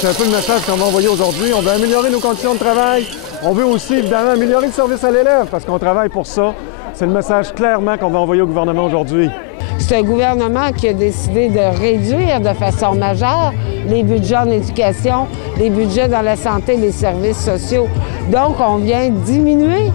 C'est un peu le message qu'on va envoyer aujourd'hui. On veut améliorer nos conditions de travail. On veut aussi, évidemment, améliorer le service à l'élève parce qu'on travaille pour ça. C'est le message clairement qu'on va envoyer au gouvernement aujourd'hui. C'est un gouvernement qui a décidé de réduire de façon majeure les budgets en éducation, les budgets dans la santé et les services sociaux. Donc, on vient diminuer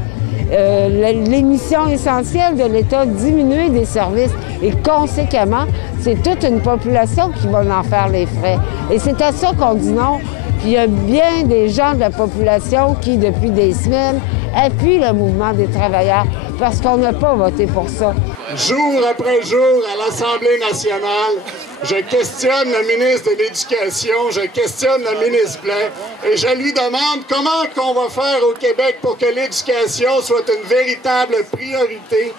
les missions essentielles de l'État, diminuer des services. Et conséquemment, c'est toute une population qui va en faire les frais. Et c'est à ça qu'on dit non. Puis il y a bien des gens de la population qui, depuis des semaines, appuient le mouvement des travailleurs parce qu'on n'a pas voté pour ça. Jour après jour, à l'Assemblée nationale, je questionne le ministre de l'Éducation, je questionne le ministre Blais et je lui demande comment qu'on va faire au Québec pour que l'éducation soit une véritable priorité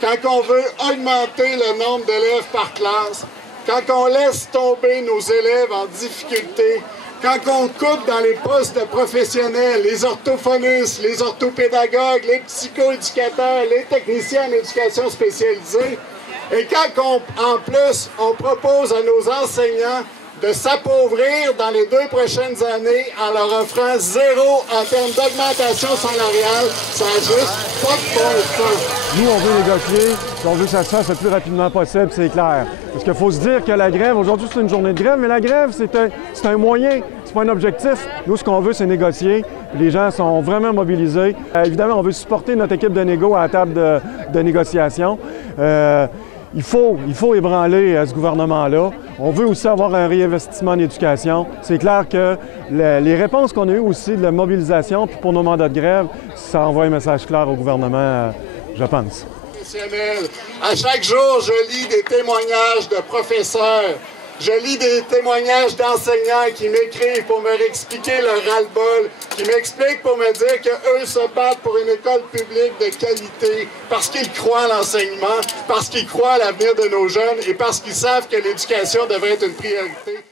quand on veut augmenter le nombre d'élèves par classe, quand on laisse tomber nos élèves en difficulté, quand on coupe dans les postes de professionnels, les orthophonistes, les orthopédagogues, les psychoéducateurs, les techniciens en éducation spécialisée, et quand en plus on propose à nos enseignants de s'appauvrir dans les 2 prochaines années en leur offrant 0 en termes d'augmentation salariale, ça n'a juste pas de bon sens. Nous, on veut négocier, puis on veut que ça se fasse le plus rapidement possible, c'est clair. Parce qu'il faut se dire que la grève, aujourd'hui c'est une journée de grève, mais la grève, c'est un moyen, c'est pas un objectif. Nous, ce qu'on veut, c'est négocier. Les gens sont vraiment mobilisés. Évidemment, on veut supporter notre équipe de négo à la table de négociation. Il faut ébranler ce gouvernement-là. On veut aussi avoir un réinvestissement en éducation. C'est clair que les réponses qu'on a eues aussi de la mobilisation puis pour nos mandats de grève, ça envoie un message clair au gouvernement, je pense. À chaque jour, je lis des témoignages de professeurs. Je lis des témoignages d'enseignants qui m'écrivent pour me réexpliquer leur ras-le-bol, qui m'expliquent pour me dire qu'eux se battent pour une école publique de qualité parce qu'ils croient à l'enseignement, parce qu'ils croient à l'avenir de nos jeunes et parce qu'ils savent que l'éducation devrait être une priorité.